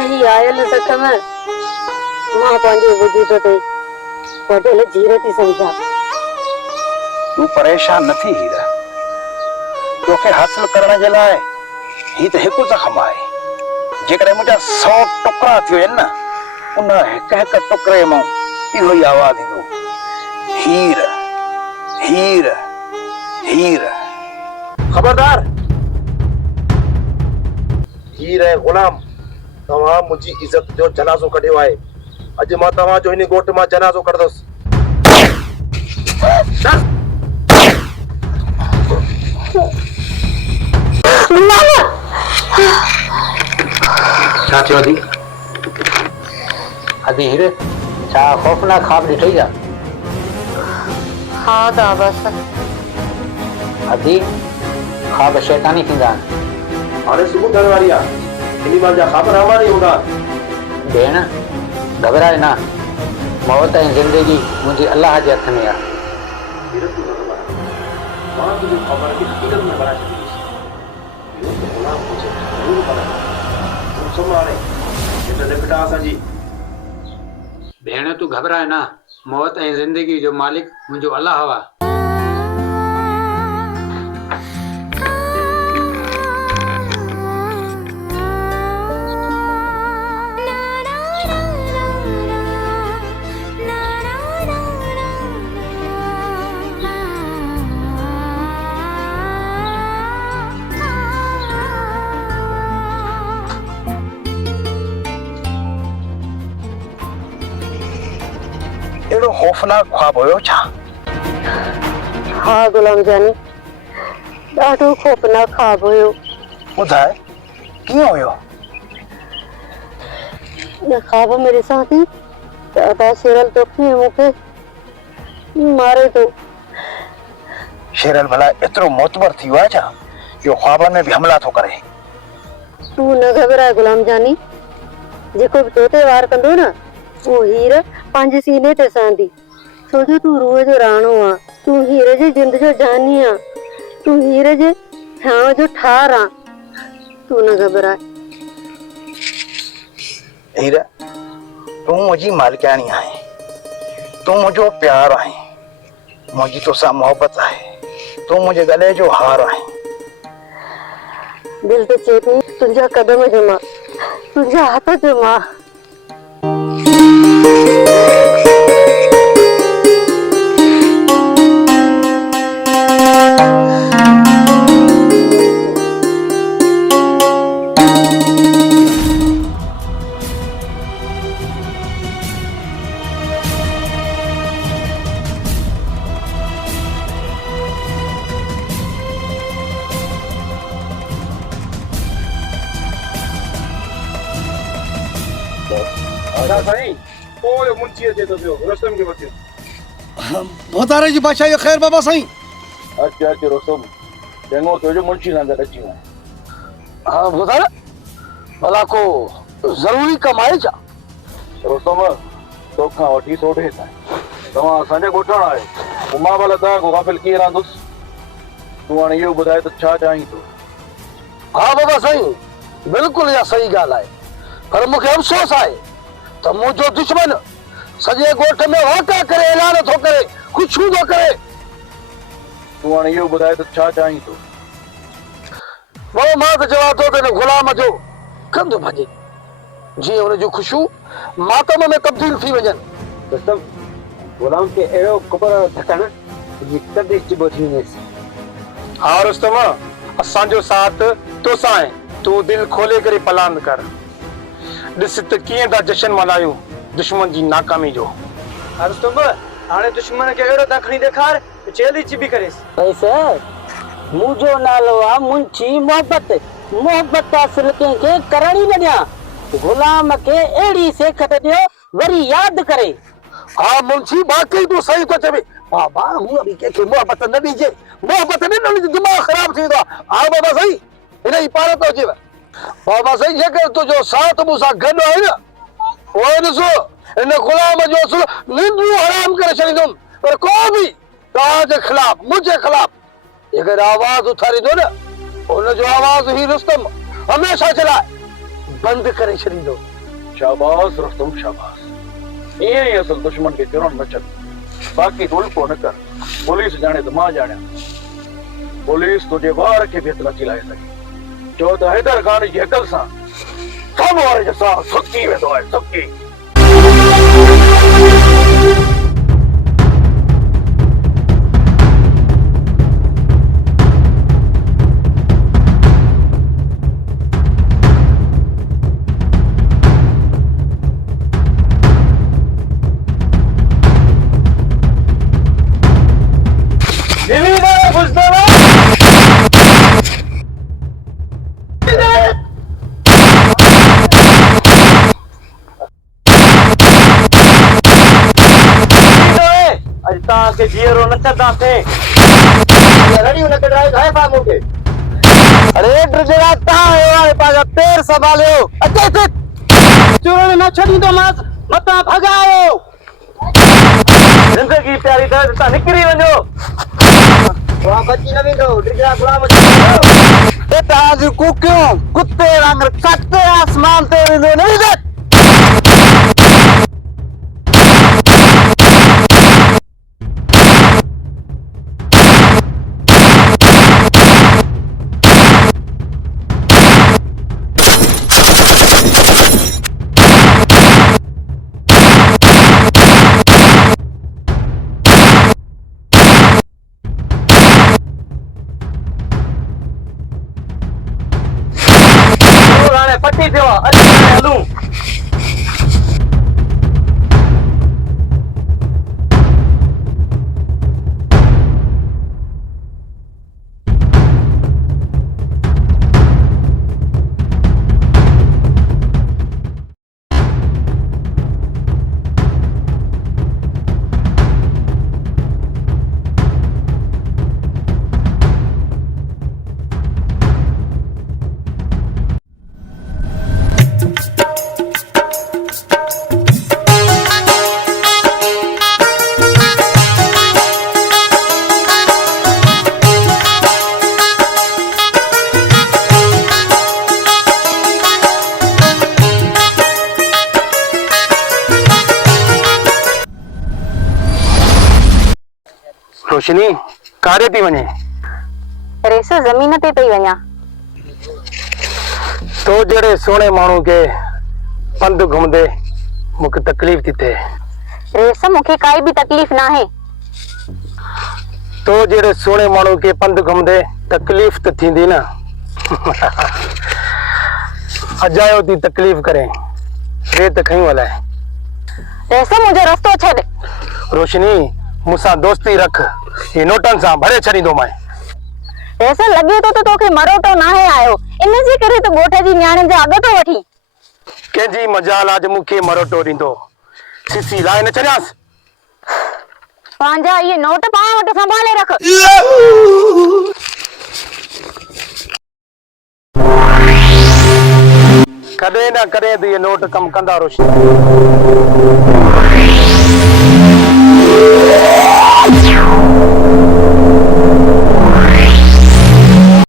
ही आयल सखम मां पंहिंजे वजूद ते वॾल जीर थी समझा। तू परेशान न थी हीरा, तोखे हासिल करण जे लाइ ही त हिकु ज़ख़्म आहे। जेकॾहिं मुंहिंजा 100 टुकड़ा थी वञनि न, उन हिक हिक टुकड़े मां इहो ई आवाज़ ईंदो, हीर हीर हीर। खबरदार हीर ऐं गुलाम, तव्हां मुंहिंजी इज़त जो जनाज़ो कढियो आहे। अॼु मां तव्हांजो हिन ॻोठ मां जनाज़ो कढंदुसि। छा थियो अदी? अदी हीर, छा खौफ़नाक ख्वाब ॾिठई छा? हा दा बस अदी, ख्वाब शैतानी थींदा आहिनि। हाणे सुबुह थियण वारी आहे, इन महिल जा ख्वाब रहमानी हूंदा। भेण घबराए ना, मौत ऐं ज़िंदगी मुंहिंजी अल्लाह जे हथ में आहे। मां तुंहिंजी ख़बर खे हक़ीक़त में बणाए छॾींदुसि। इहो त गुलाम मुंहिंजे ज़रूरु बणाए। तूं सुम्हारे हिन निपटा असांजी। भेण तूं घबराए ना, मौत ऐं ज़िंदगी जो मालिक मुंहिंजो अल्लाह आहे। एड़ो खौफनाक ख्वाब हुयो छा? हा गुलाम जानी, ॾाढो खौफनाक ख्वाब हुयो। ॿुधाए कीअं हुयो? न ख्वाब में ॾिसां थी त अदा शेरल तोखे मूंखे मारे थो। शेरल भला एतिरो मोतबर थी वियो आहे छा जो ख्वाबनि में बि हमला थो करे? तूं न घबराए गुलाम जानी, जेको बि तो ते वार कंदो न, वो हीर पंहिंजे सीने ते सहंदी। छो जो तूं रूह जो राणो आ, तूं हीर जे जिंद जो जानी आ, तूं हीर जे थियाण जो ठार आ। तूं न घबराए। हीर, तूं मुंहिंजी मालिकाणी आहे, तूं मुंहिंजो प्यार आहे, मुंहिंजी तोसां मोहबत आहे, तूं मुंहिंजे गले जो हार आहे। दिल ते चए थी तुंहिंजा कदम जुमा, तुंहिंजा हथ जुमा। भोतारे जी बादशाह खैर बाबा साईं। अच्छा रोसम, चङो तुंहिंजो मुंशी सां गॾु अची वञ। हाँ भोतारे, भला को जरूरी कम आहे छा? रोसम, तोखां वठी सोढे ताईं तव्हां असांजा ॻोठाणा आहियो। मां भला तव्हां को गाफ़िल कीअं रहंदुसि? तूं हाणे इहो ॿुधाए त छा चाहीं तूं? हाँ बाबा साईं, बिल्कुलु इहा सही ॻाल्हि आहे, पर मूंखे अफ़सोस आहे त मुंहिंजो दुश्मन सॼे ॻोठ में वाक़ा करे ऐलान थो करे, खुशबू थो करे। तूं हाणे इहो ॿुधाए त छा चाहीं तूं? बाबा मां त चवां थो त हिन ग़ुलाम जो कंधु भॼे, जीअं हुन जूं ख़ुशियूं मातम में तब्दील थी वञनि। दोस्तम, गुलाम के अहिड़ो कुबर धकण कॾहिं चिबो थी वेंदसि। हा रुस्तम, असांजो साथ तोसां आहे। तूं दिलि खोले करे पलान कर। ॾिस त कीअं था जश्न मल्हायूं दुश्मन जी नाकामी जो। रुस्तम, हाणे दुश्मन खे अहिड़ो त खणी ॾेखार चेली चिबी करेसि। पैसे मुंहिंजो नालो आहे मुंशी मोहब्बत। मोहब्बत हासिल कंहिंखे करण ई न ॾियां। गुलाम खे अहिड़ी सेखत ॾियो वरी यादि करे। हाँ मुंशी, वाकई तूं सही थो चवे। बाबा हूअं बि कंहिंखे मोहबत न ॾिजे, मोहबत ॾिन हुनजो दिमाग़ ख़राब थी वेंदो आहे। हा बाबा साईं, हिन जी पाण थो अचेव। बाबा साईं, जेकर तुंहिंजो साथ मूंसां गॾु आहे न, पोइ ॾिसो हिन गुलाम जो निंड्रू हराम करे छॾींदुमि। पर को बि तव्हांजे ख़िलाफ़, मुंहिंजे ख़िलाफ़ जेकर आवाज़ उथारींदो न, हुनजो आवाज़ ही रुस्तम हमेशह जे लाइ बंदि करे छॾींदो। शाबाश रुस्तम शाबाश। ये ही असल दुश्मन के गिरोह न चल। बाकी दुल को न कर। पुलिस जाने तो मां जाने। पुलिस तुझे बाहर के भी इतना चिल्लाए सके। जो तो हैदर खान जी अकल सा सब और जैसा सच्ची वे तो है सबकी। के जीरो न चदा से लड़ी उन्हें कटराई खाए पा मुके। अरे ड्रजरा कहां है वाले पाजा पैर संभालियो अच्छे चोर न छड़ी दो मास मता भगाओ। जिंदगी प्यारी दर्द ता निकरी वञो। वहां बच्ची न विंदो ड्रजरा गुलाम ए ताज कुक्यो कुत्ते वांगर चटते आसमान ते विंदो नहीं दे। पट्टी थियो अरे हलूं। रोशनी कारे थी वने रेस जमीन ते पई वञा। तो जड़े सोने मानू के पंध घुमदे मुझे तकलीफ थी थे। रेस मूंखे काई भी तकलीफ ना है। तो जड़े सोने मानू के पंध घुमदे तकलीफ तो थी ना। अजायो थी तकलीफ करें ये तो खई वाला है। रेस मुझे रस्तो छड़। रोशनी मुसा दोस्ती रख ये नोटन सा भरे छड़ी दो मैं। रेस लगे तो तोखे मरोटो ना है आयो इन जे करे तो गोठे जी न्याणे जा अग तो वठी केजी मजाल आज मुखे मरोटो दींदो सीसी लाए न चरियास। पांजा ये नोट पाण वट संभाले रख। कदे ना करे तो ये नोट कम कंदा रोशनी।